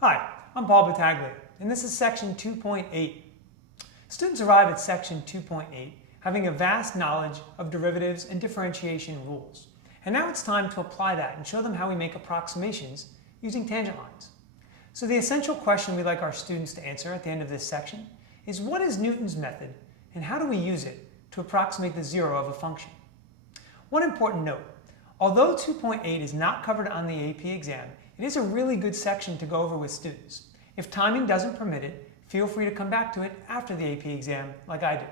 Hi, I'm Paul Battaglia, and this is section 2.8. Students arrive at section 2.8 having a vast knowledge of derivatives and differentiation rules. And now it's time to apply that and show them how we make approximations using tangent lines. So the essential question we'd like our students to answer at the end of this section is, what is Newton's method and how do we use it to approximate the zero of a function? One important note, although 2.8 is not covered on the AP exam, it is a really good section to go over with students. If timing doesn't permit it, feel free to come back to it after the AP exam like I do.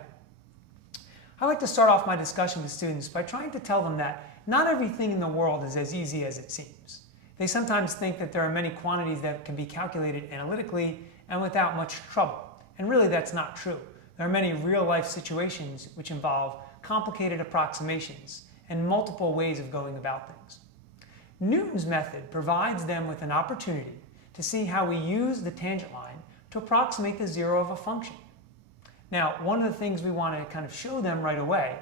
I like to start off my discussion with students by trying to tell them that not everything in the world is as easy as it seems. They sometimes think that there are many quantities that can be calculated analytically and without much trouble. And really that's not true. There are many real-life situations which involve complicated approximations and multiple ways of going about things. Newton's method provides them with an opportunity to see how we use the tangent line to approximate the zero of a function. Now, one of the things we want to kind of show them right away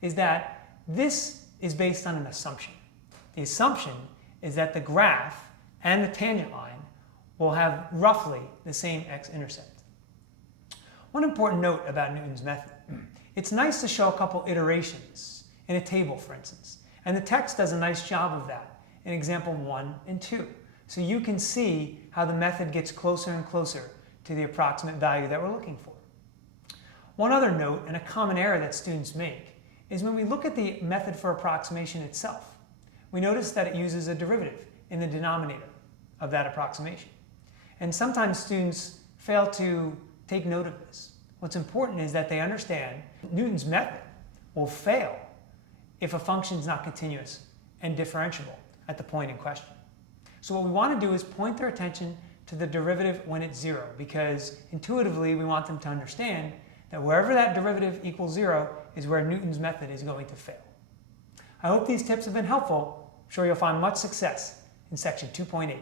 is that this is based on an assumption. The assumption is that the graph and the tangent line will have roughly the same x-intercept. One important note about Newton's method, it's nice to show a couple iterations in a table, for instance, and the text does a nice job of that in example 1 and 2. So you can see how the method gets closer and closer to the approximate value that we're looking for. One other note, and a common error that students make, is when we look at the method for approximation itself, we notice that it uses a derivative in the denominator of that approximation. And sometimes students fail to take note of this. What's important is that they understand Newton's method will fail if a function is not continuous and differentiable at the point in question. So what we want to do is point their attention to the derivative when it's zero, because intuitively we want them to understand that wherever that derivative equals zero is where Newton's method is going to fail. I hope these tips have been helpful. I'm sure you'll find much success in section 2.8.